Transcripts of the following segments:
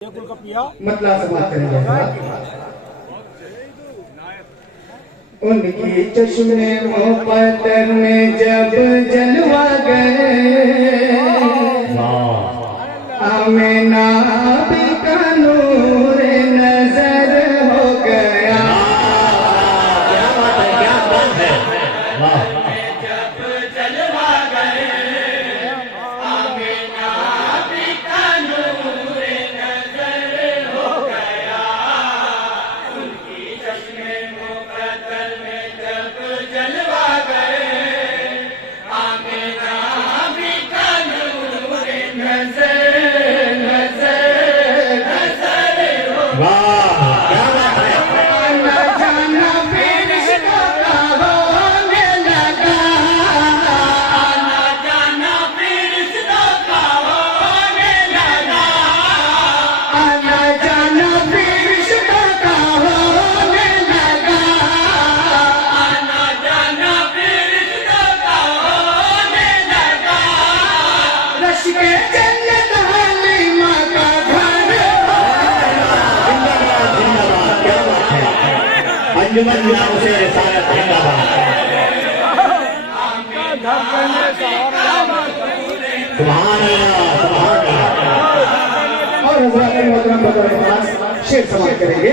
मतलब समाप्त करेंगे। उनकी चश्मे मोहब्बत में जब जलवा गए, आमिना भी का नूर नजर हो गया। क्या बात है, क्या बात है, वाह। शेर समाप्त करेंगे।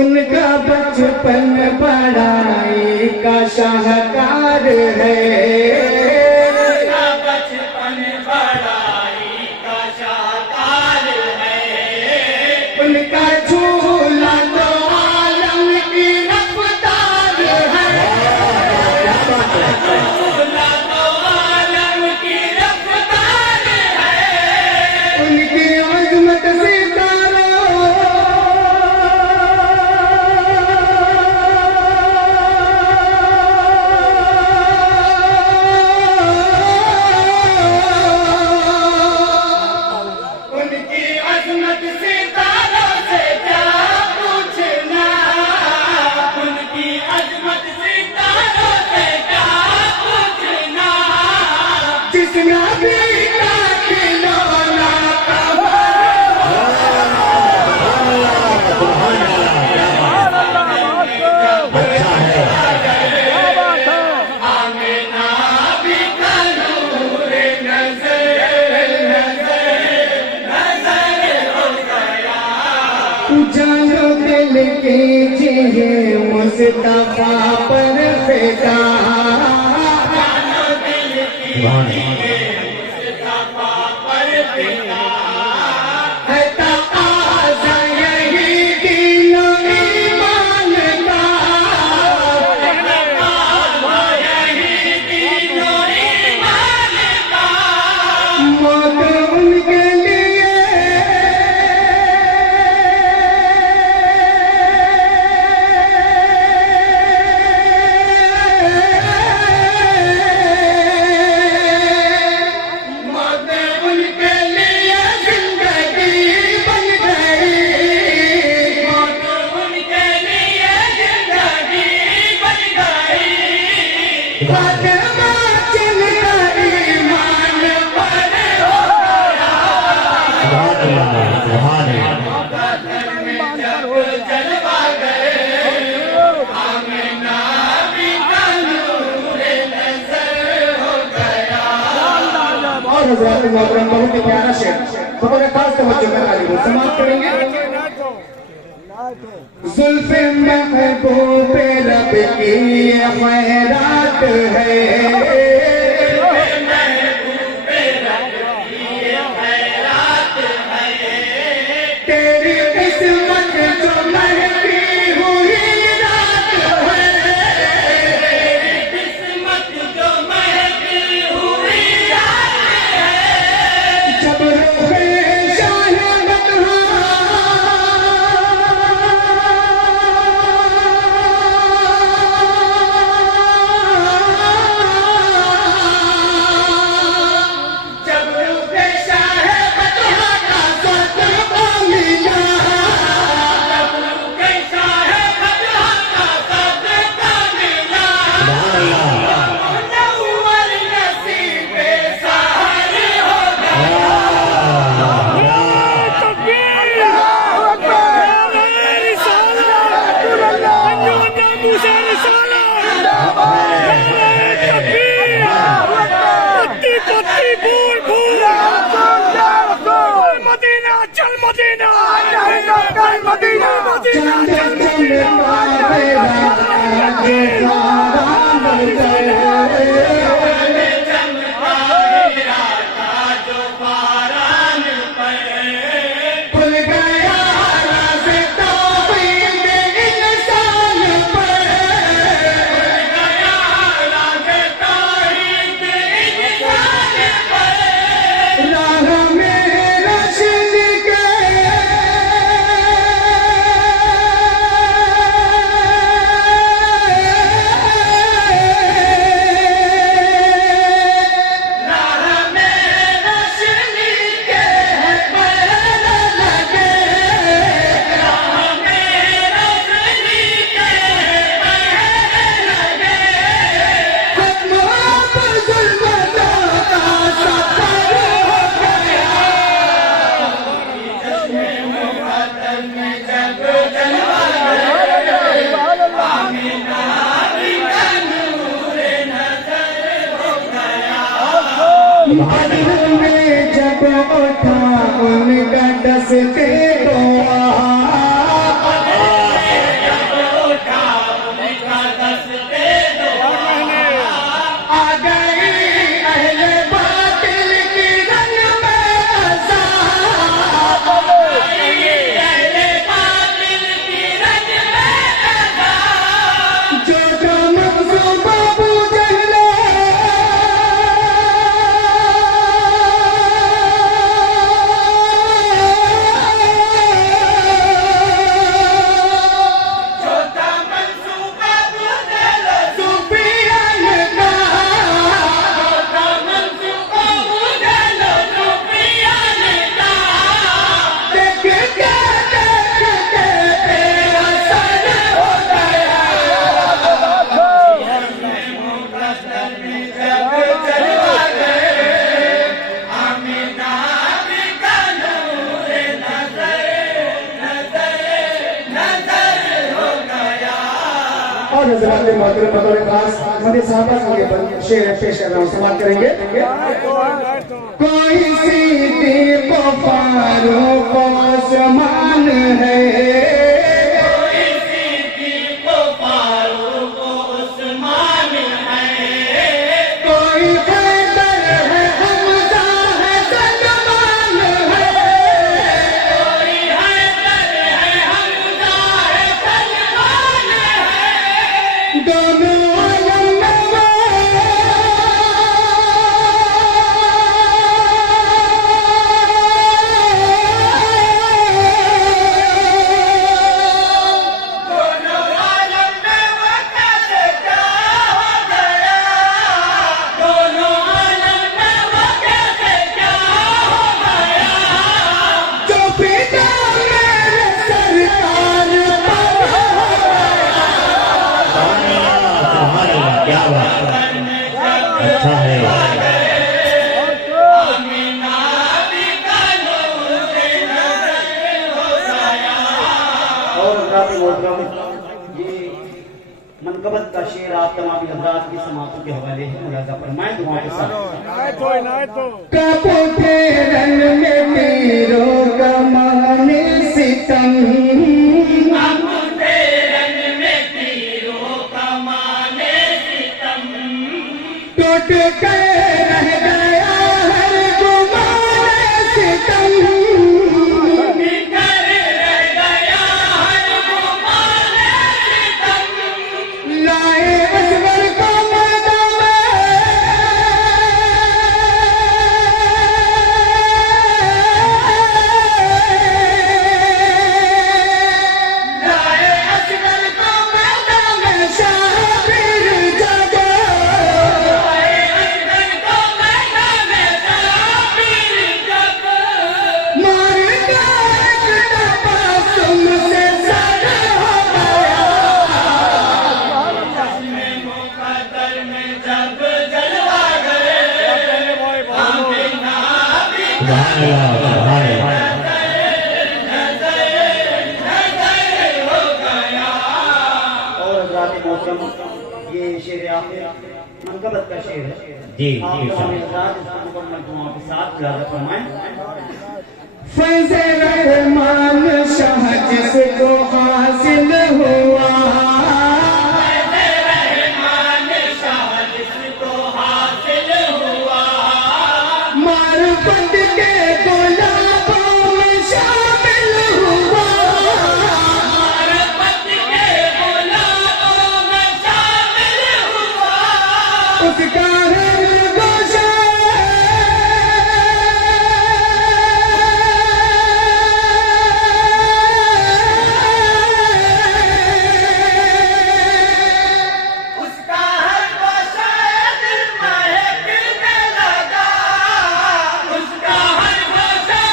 उनका बचपन पढ़ाई का शाहकार है, उनका बचपन पढ़ाई का शाहकार है, उनका झूला तो आलम की रफ्तार है, झूला तो आलम की रफ्तार है, उनकी अजमत से जानो दिल कीजिए मुस्तफा पर फिदा, जानो दिल कीजिए मुस्तफा पर फिदा, है तकाज़ा यही दीन ईमान का, तकाज़ा यही दीन ईमान का, मौत उनके बहुत ही प्यारा शेर हमारे खास तवज्जो में तालीम समाप्त करेंगे। जुल्फ़े महबूब रब की ये खैरात है, तेरी किस्मत जो महकी हुई रात है, तेरी किस्मत जो महकी हुई रात है, जब रूहे शाह बदहा अदब में जब उठा उनका दस्ते तो और हज़रात मोहतरम बतौर खास मदे साहबा के शेर पेश कर रहा हूँ, समाप्त करेंगे। कोई सीधी फारूक आसमान है, कोई सीधी फारूक उस्मान है, कोई हैदर है हमजा है सलमान है, कोई हैदर है हमजा है सलमान है, दोनों आलम में दोनों आलम में वो कैसे क्या हो गया, दोनों आलम में वो कैसे क्या हो गया, जो पिता मेरे सरकार सुभान अल्लाह, क्या बात है, अच्छा है। आमिना भी का नूर नज़र हो गया। और हज़रात मोहतरम ये मनकबत का शेर आप तमाम हज़रात की समातों के हवाले है, मुलाज़ा फरमाएं दुआ के साथ। कब फेरन में पीरो कमाने सितम, अब फेरन में तीरों कमाने सितम, टूट के रह गया है गुमाने सितम, बिखर रह गया हर गुमाने सितम, लाए असगर को मैदान लाए असगर को मैदान में, शाबिर जगा, लाए असगर को मैदान में, शाबिर जब, मार का एक तबस्सुम से सर हो गया, में मुकद्दर में जब जलवा गए, आमिना भी सुभान अल्लाह, सुभान अल्लाह। नज़र हो गया। और हज़रात मोहतरम ये शेर आखिर मनकबत का शेर है। जी, आप जी, तमाम शाबाश। हज़रात इसको मुकम्मल दुआ के साथ मुलाज़ा फरमाएं। फैज़ रहमान शाह जिसको हासिल हुआ, रहमान शाह जिसको हासिल हुआ, मार्फत के गुलाबों में शामिल हुआ, मार्फत के गुलाबों में शामिल हुआ, उसका रंग गोशा उसका हर गोशा दिल महकने लगा, उसका हर गोशा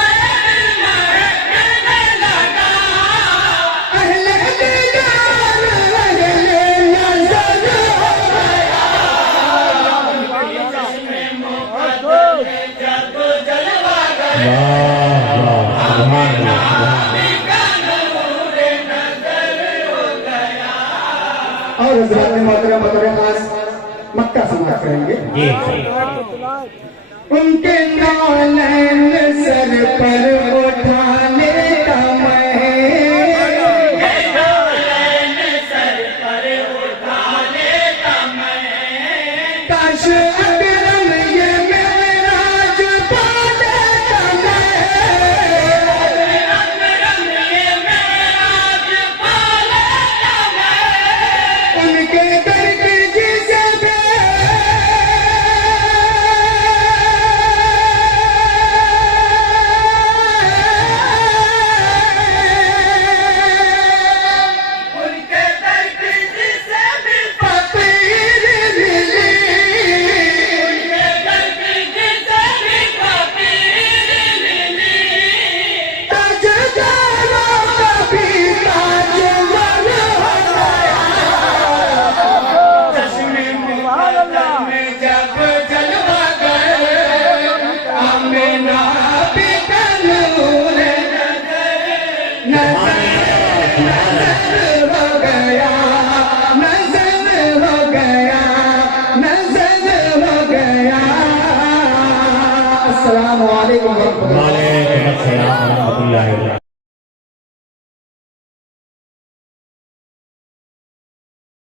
दिल महकने लगा, अहले दीदार अहले नज़र हो गया, चश्मे मुकद्दर में जब जलवा गए, वाह, वाह, सुभान अल्लाह। का नूर नज़र हो गया। और हज़रात मोहतरम बतौर खास मक्का समाप्त करेंगे। जी, जी। उनके नालैन सर पर उठाने का मैं, सर पर उठाने का मैं, काश